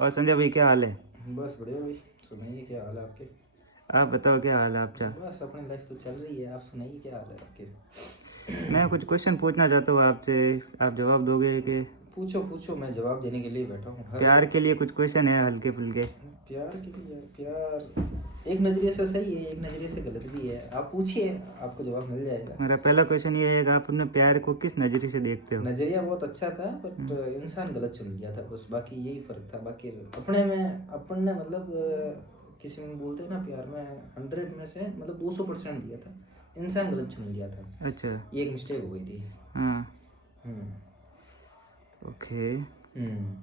और संजय भाई क्या हाल है? बस बढ़िया भाई। सुनाइए क्या हाल है आपके। आप बताओ क्या हाल है आपका? बस अपनी लाइफ तो चल रही है, आप सुनाइए क्या हाल है आपके। मैं कुछ क्वेश्चन पूछना चाहता हूँ आपसे। आप जवाब दोगे कि? पूछो पूछो, मैं जवाब देने के लिए बैठा हूँ हर। प्यार के लिए कुछ क्वेश्चन है हल्के फुल्के। प्यार के लिए यार, प्यार एक नज़रिए से सही है, एक नज़रिए से गलत भी है। आप पूछिए, आपको जवाब मिल जाएगा। मेरा पहला क्वेश्चन ये है कि आप अपने प्यार को किस नज़रिए से देखते हो? नज़रिया बहुत अच्छा था, बट हम्म, इंसान गलत चुन लिया था, बस बाकी यही फ़र्क था। बाकी अपने में अपन ने मतलब किसी में बोलते हैं ना, प्यार में 100 में से मतलब 200% दिया था। इंसान गलत चुन लिया था, अच्छा। ये एक मिस्टेक हो गई थी। हाँ। हम्म। ओके। हम्म।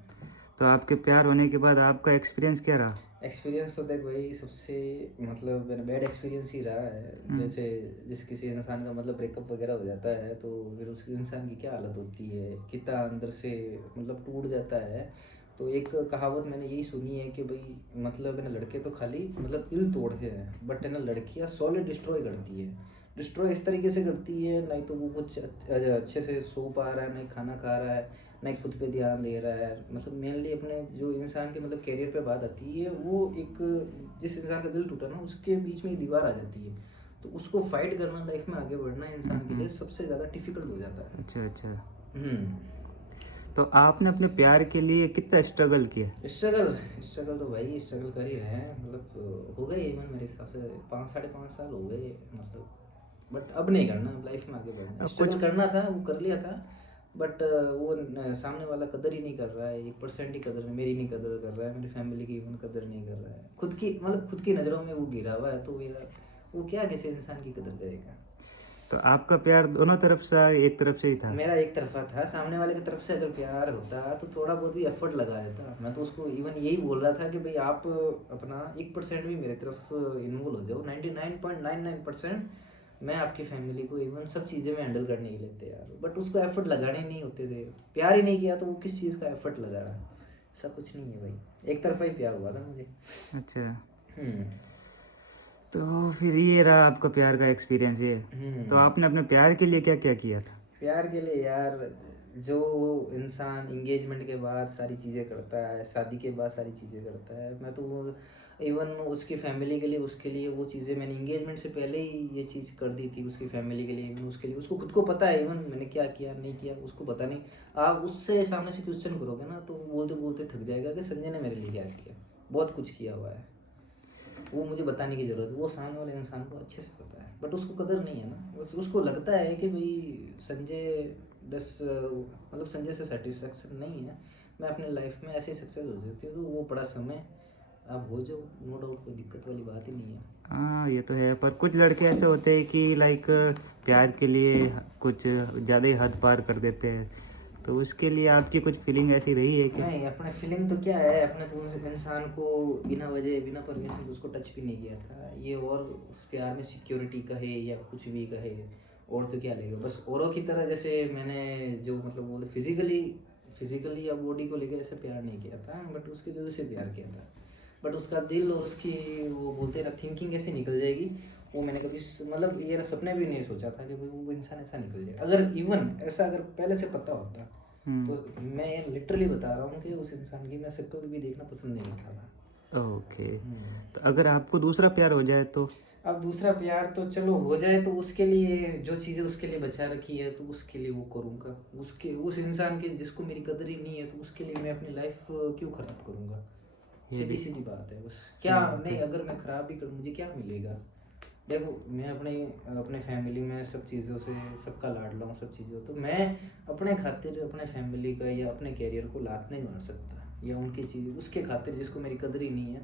तो आपके प्यार होने के बाद आपका एक्सपीरियंस क्या रहा? एक्सपीरियंस तो देख भाई, सबसे मतलब मेरा बैड एक्सपीरियंस ही रहा है। हम्म, जैसे जिस किसी इंसान का मतलब ब्रेकअप वगैरह हो जाता है, तो फिर उस इंसान की क्या हालत होती है, कितना अंदर से मतलब टूट जाता है। तो एक कहावत मैंने यही सुनी है कि भाई मतलब है ना, लड़के तो खाली मतलब दिल तोड़ते हैं, बट है ना लड़कियां सॉलिड डिस्ट्रॉय करती है। डिस्ट्रॉय इस तरीके से करती है, नहीं तो वो कुछ अच्छे से सो पा रहा है, नहीं खाना खा रहा है, नहीं खुद पे ध्यान दे रहा है। मतलब मेनली अपने जो इंसान के मतलब कैरियर पे बात आती है, वो एक जिस इंसान का दिल टूटा ना, उसके बीच में एक दीवार आ जाती है। तो उसको फाइट करना, लाइफ में आगे बढ़ना इंसान के लिए सबसे ज़्यादा डिफिकल्ट हो जाता है। अच्छा अच्छा। हम्म। तो आपने अपने प्यार के लिए कितना स्ट्रगल किया? स्ट्रगल स्ट्रगल तो भाई स्ट्रगल कर ही रहे हैं, मतलब हो गए इवन मेरे हिसाब से 5 साढ़े 5 साल हो गए मतलब। बट अब नहीं करना, अब लाइफ में आगे बढ़ना। अब कुछ। स्ट्रगल करना था, वो कर लिया था, बट वो सामने वाला कदर ही नहीं कर रहा है। 1% ही कदर, मेरी नहीं कदर कर रहा है, मेरी फैमिली की इवन कदर नहीं कर रहा है, खुद की मतलब खुद की नज़रों में वो गिरा हुआ है। तो यार वो क्या किसी इंसान की कदर करेगा। तो आपका प्यार दोनों तरफ से एक तरफ से ही था? मेरा एक तरफा था। सामने वाले की तरफ से अगर प्यार होता तो थोड़ा बहुत भी एफर्ट लगा देता। मैं तो उसको इवन यही बोल रहा था कि भाई आप अपना 1% भी मेरी तरफ इन्वॉल्व हो जाओ, 99.99% मैं आपकी फैमिली को इवन सब चीज़ें में हैंडल करने के लिए तैयार हूँ। बट उसको एफर्ट लगाने ही नहीं होते थे, प्यार ही नहीं किया, तो वो किस चीज़ का एफर्ट लगा रहा। ऐसा कुछ नहीं है भाई, एक तरफा ही प्यार हुआ था मुझे। अच्छा। हम्म। तो फिर ये रहा आपका प्यार का एक्सपीरियंस ये। तो हम्म। आपने अपने प्यार के लिए क्या क्या किया था? प्यार के लिए यार, जो इंसान इंगेजमेंट के बाद सारी चीज़ें करता है, शादी के बाद सारी चीज़ें करता है, मैं तो वो इवन उसकी फैमिली के लिए, उसके लिए वो चीज़ें मैंने इंगेजमेंट से पहले ही ये चीज़ कर दी थी उसकी फैमिली के लिए। इवन उसके लिए, उसको खुद को पता है इवन मैंने क्या किया नहीं किया, उसको पता नहीं। आप उससे सामने से क्वेश्चन करोगे ना, तो वो बोलते बोलते थक जाएगा कि संजय ने मेरे लिए क्या किया। बहुत कुछ किया हुआ है, वो मुझे बताने की ज़रूरत है, वो सामने वाले इंसान को अच्छे से पता है, बट उसको कदर नहीं है ना। बस उसको लगता है कि भाई संजय 10 मतलब संजय से सेटिस्फेक्शन नहीं है, मैं अपने लाइफ में ऐसे सक्सेस हो जाती हूँ, तो वो बड़ा समय आप हो जाओ, नो डाउट, कोई दिक्कत वाली बात ही नहीं है। हाँ ये तो है, पर कुछ लड़के ऐसे होते हैं कि लाइक प्यार के लिए कुछ ज़्यादा ही हद पार कर देते हैं। तो उसके लिए आपकी कुछ फीलिंग ऐसी रही है कि? नहीं, अपने फीलिंग तो क्या है, अपने तो उस इंसान को बिना वजह बिना परमिशन के उसको टच भी नहीं किया था ये। और उस प्यार में सिक्योरिटी कहे या कुछ भी कहे, और तो क्या लेगा। बस औरों की तरह जैसे मैंने जो मतलब बोलते फिजिकली या बॉडी को लेकर ऐसे प्यार नहीं किया था, बट उसके दिल से प्यार किया था। बट उसका दिल और उसकी वो बोलते हैं ना थिंकिंग कैसे निकल जाएगी, वो मैंने कभी मतलब ये सपने भी नहीं सोचा था कि भाई वो इंसान ऐसा निकल जाए। अगर इवन ऐसा अगर पहले से पता होता, हम्म। तो मैं लिटरली बता रहा हूँ कि उस इंसान की मैं शक्ल भी देखना पसंद नहीं करता था। ओके। हम्म। तो अगर आपको दूसरा प्यार हो जाए तो? अब दूसरा प्यार तो चलो हो जाए, तो उसके लिए जो चीज़ें उसके लिए बचा रखी है, तो उसके लिए वो करूँगा। उसके उस इंसान के जिसको मेरी कदर ही नहीं है, तो उसके लिए मैं अपनी लाइफ क्यों ख़राब करूँगा। ये भी सीधी सीधी बात है बस। क्या सही बात नहीं, है। अगर मैं ख़राब भी करूँ मुझे क्या मिलेगा। देखो, मैं अपने अपने फैमिली में सब चीज़ों से सबका लाडला हूँ, सब चीज़ों, तो मैं अपने खातिर अपने फैमिली का या अपने कैरियर को लात नहीं मार सकता, या उनकी चीज़ उसके खातिर जिसको मेरी कदर ही नहीं है,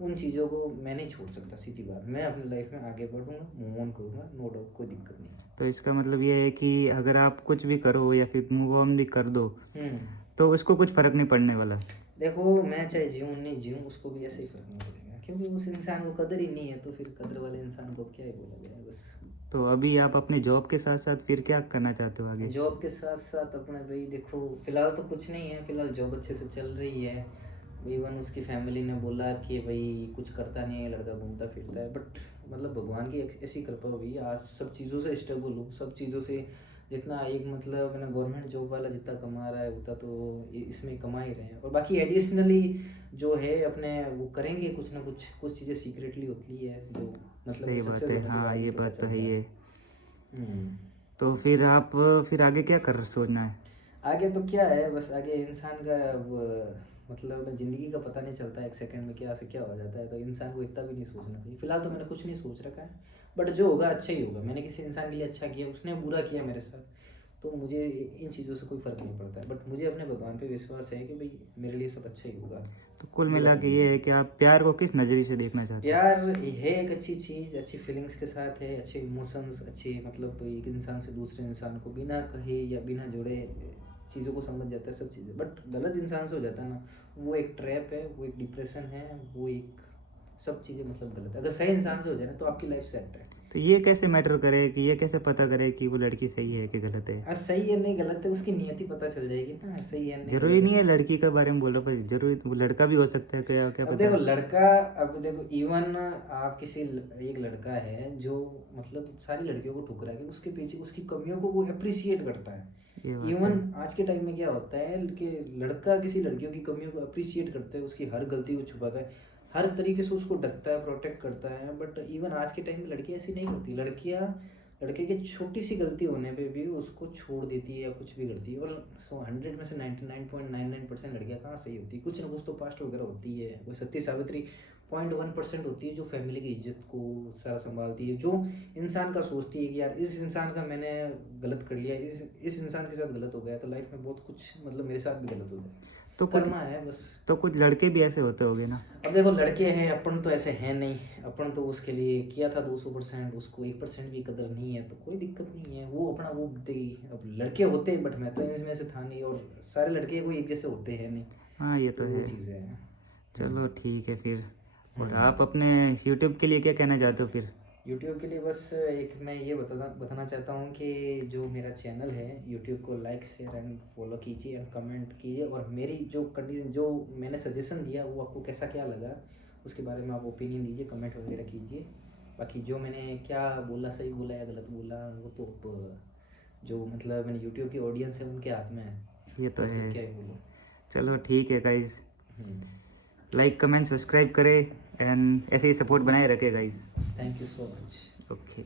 उन चीज़ों को मैं नहीं छोड़ सकता। सीधी बात, मैं अपनी लाइफ में आगे बढ़ूंगा, मूव ऑन करूँगा, नो डाउट, कोई दिक्कत नहीं। तो इसका मतलब ये है कि अगर आप कुछ भी करो या फिर मूव ऑन भी कर दो हम्म। तो उसको कुछ फर्क नहीं पड़ने वाला। देखो, मैं चाहे जीऊँ नहीं जीऊँ, उसको भी ऐसे ही फर्क नहीं पड़ेगा, क्योंकि उस इंसान को कदर ही नहीं है, तो फिर कदर वाले इंसान को क्या ही बोला जाए बस। तो अभी आप अपने जॉब के साथ साथ फिर क्या करना चाहते हो आगे? जॉब के साथ साथ अपने भाई देखो, फिलहाल तो कुछ नहीं है, फिलहाल जॉब अच्छे से चल रही है। इवन उसकी फैमिली ने बोला कि भाई कुछ करता नहीं है लड़का, घूमता फिरता है, बट मतलब भगवान की ऐसी कृपा हुई, आज सब चीज़ों से स्टेबल हूँ, सब चीज़ों से। जितना एक मतलब ना गवर्नमेंट जॉब वाला जितना कमा रहा है, उतना तो इसमें कमा ही रहे हैं, और बाकी एडिशनली जो है अपने वो करेंगे कुछ ना कुछ चीज़ें सीक्रेटली होती है जो मतलब सही बात सक्सेस है, होने के हाँ बाद ही ये पता बात तो चलता है ही है। है। हम्म। तो फिर आप फिर आगे क्या कर सोचना है? आगे तो क्या है, बस आगे इंसान का मतलब ज़िंदगी का पता नहीं चलता है, एक सेकंड में क्या से क्या हो जाता है, तो इंसान को इतना भी नहीं सोचना चाहिए। फिलहाल तो मैंने कुछ नहीं सोच रखा है, बट जो होगा अच्छा ही होगा। मैंने किसी इंसान के लिए अच्छा किया, उसने बुरा किया मेरे साथ, तो मुझे इन चीज़ों से कोई फ़र्क नहीं पड़ता है। बट मुझे अपने भगवान पे विश्वास है कि भाई मेरे लिए सब अच्छा ही होगा। तो कुल जो मिला के ये है कि आप प्यार को किस नज़रिए से देखना चाहते हैं? प्यार है एक अच्छी चीज़, अच्छी फीलिंग्स के साथ है, अच्छे इमोशंस, अच्छे मतलब एक इंसान से दूसरे इंसान को बिना कहे या बिना जोड़े चीज़ों को समझ जाता है सब चीज़ें। बट गलत इंसान से हो जाता है ना, वो एक ट्रैप है, वो एक डिप्रेशन है, वो एक सब चीज़ें मतलब गलत है। अगर सही इंसान से हो जाए ना तो आपकी लाइफ सेट है। तो ये कैसे मैटर करे कि ये कैसे पता करे कि वो लड़की सही है कि गलत है? सही है नहीं गलत है उसकी नियति पता चल जाएगी ना, सही है नहीं जरूरी गलत नहीं है है। लड़की के बारे में बोलो, पर जरूरी वो लड़का भी हो सकता है, क्या क्या अब पता। देखो लड़का, अब देखो इवन आप किसी एक लड़का है जो मतलब सारी लड़कियों को ठुकरा के उसके पीछे उसकी कमियों को वो अप्रिसिएट करता है। ये बात है। इवन आज के टाइम में क्या होता है कि लड़का किसी लड़कियों की कमियों को अप्रिसिएट करता है, उसकी हर गलती को छुपाता है, हर तरीके से उसको ढकता है, प्रोटेक्ट करता है। बट इवन आज के टाइम में लड़कियां ऐसी नहीं करती। लड़कियां लड़के की छोटी सी गलती होने पे भी उसको छोड़ देती है या कुछ भी करती है। और 100 में से 99.99% लड़कियां कहाँ सही होती है, कुछ ना कुछ तो पास्ट वगैरह होती है। कोई सती सावित्री 0.1% होती है जो फैमिली की इज्जत को सारा संभालती है, जो इंसान का सोचती है कि यार इस इंसान का मैंने गलत कर लिया, इस इंसान के साथ गलत हो गया तो लाइफ में बहुत कुछ मतलब मेरे साथ भी गलत हो जाए। तो कुछ कर्मा है बस। तो कुछ लड़के भी ऐसे होते होंगे ना। अब देखो लड़के हैं, अपन तो ऐसे हैं नहीं। अपन तो उसके लिए किया था 200%, उसको 1% भी कदर नहीं है तो कोई दिक्कत नहीं है, वो अपना वो देगी। अब लड़के होते हैं बट मैं तो इनमें से था नहीं, और सारे लड़के कोई एक जैसे होते हैं नहीं, हाँ ये तो तो वो है। चीज़ें हैं। चलो ठीक है फिर। और आप हम्म। अपने यूट्यूब के लिए क्या कहना चाहते हो फिर? यूट्यूब के लिए बस एक मैं ये बताना चाहता हूँ कि जो मेरा चैनल है यूट्यूब को लाइक शेयर एंड फॉलो कीजिए एंड कमेंट कीजिए, और मेरी जो कंडीशन जो मैंने सजेशन दिया वो आपको कैसा क्या लगा उसके बारे में आप ओपिनियन दीजिए, कमेंट वगैरह कीजिए। बाकी जो मैंने क्या बोला, सही बोला या गलत बोला, वो तो जो मतलब मैंने यूट्यूब की ऑडियंस है उनके हाथ में है। ये तो और तो है। क्या ही बोलूँ। चलो ठीक है गाइज। हम्म। लाइक कमेंट सब्सक्राइब करें एंड ऐसे ही सपोर्ट बनाए रखें guys. Thank you so much. Okay.